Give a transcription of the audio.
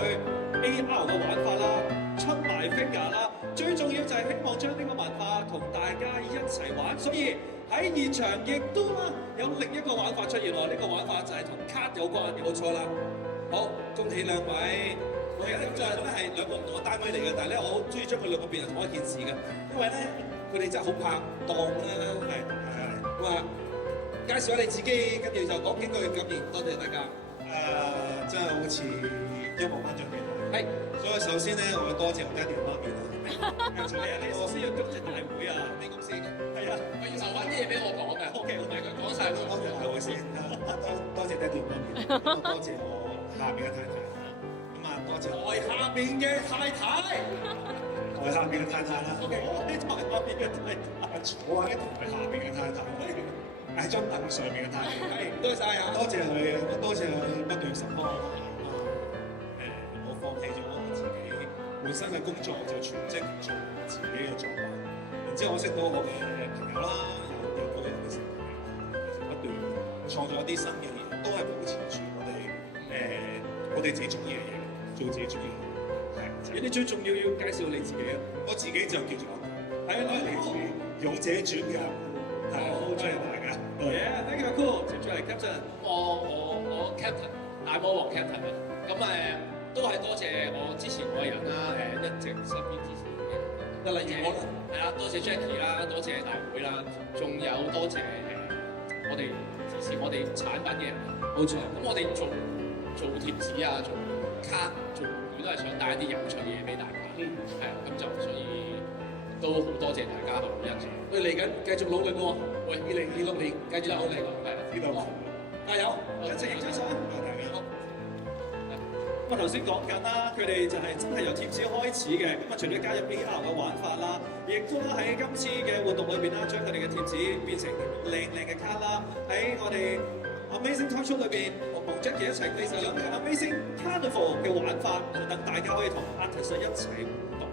AR 嘅玩法啦，出埋 figure 啦，最重要就係希望將呢個文化同大家一齊玩，所以喺現場亦都啦有另一個玩法出現喎，呢個玩法就係同卡有關嘅，冇錯啦。好，恭喜兩位！我而家就係咧係兩個唔同嘅單位嚟嘅，但係咧我好中意將佢兩個變成同一件事嘅，因為咧佢哋真係好拍檔啦，係咁啊！介紹下你自己，跟住就講幾句感言，多謝大家。真係好似音樂頒獎比賽。係，所以首先咧，我要多謝我爹哋媽咪啦。係啊，你首先要感謝大會啊，你公司係啊，我要留翻啲嘢俾我講嘅。OK，唔係佢講晒都多謝大會先，多謝爹哋媽咪，多謝我下邊嘅太太。咁啊，多謝台下邊嘅太太。台下邊嘅太太啦。 OK，我喺台下邊嘅太太。坐喺台下邊嘅太太，喺張凳上面嘅太太。係，唔該晒啊！多謝佢，多謝佢不斷 support 我。我放棄咗我自己本身嘅工作，就全職做自己嘅作品。然之後我識到我嘅朋友啦，有個人嘅成朋友，不斷創造一啲新嘅嘢，都係保持住我哋自己中意嘅嘢，做自己中意嘅嘢。係。你最重要要介紹你自己啊！我自己就叫做係啊，嚟自勇者轉嘅，係好多謝大家。Yeah, thank you, cool。接住係 Captain。我 Captain 大魔王 Captain 啊，咁都係多謝我支持我嘅人啦，一直身邊支持我嘅人。例如我啦，係啦，多謝 Jackie 啦，多謝大會啦，仲有多謝我哋支持我哋產品嘅人。冇錯。咁我哋做貼紙啊，做卡，做玩具都係想帶一啲有趣嘅嘢俾大家。係啊，咁就所以都好多謝大家去欣賞。喂，嚟緊繼續努力喎！喂2026年繼續努力，係啊，呢度加油！一齊影張相。大家好。咁啊頭先講緊啦，佢哋就係真係由貼紙開始嘅。咁啊，除咗加入 AR 嘅玩法啦，亦都喺今次嘅活動裏邊啦，將佢哋嘅貼紙變成靚嘅卡啦。喺我哋 Amazing Talk Show 裏邊，我同 Jackie 一齊介紹兩個 Amazing Carnival 嘅玩法，等大家可以同 artist 一齊互動。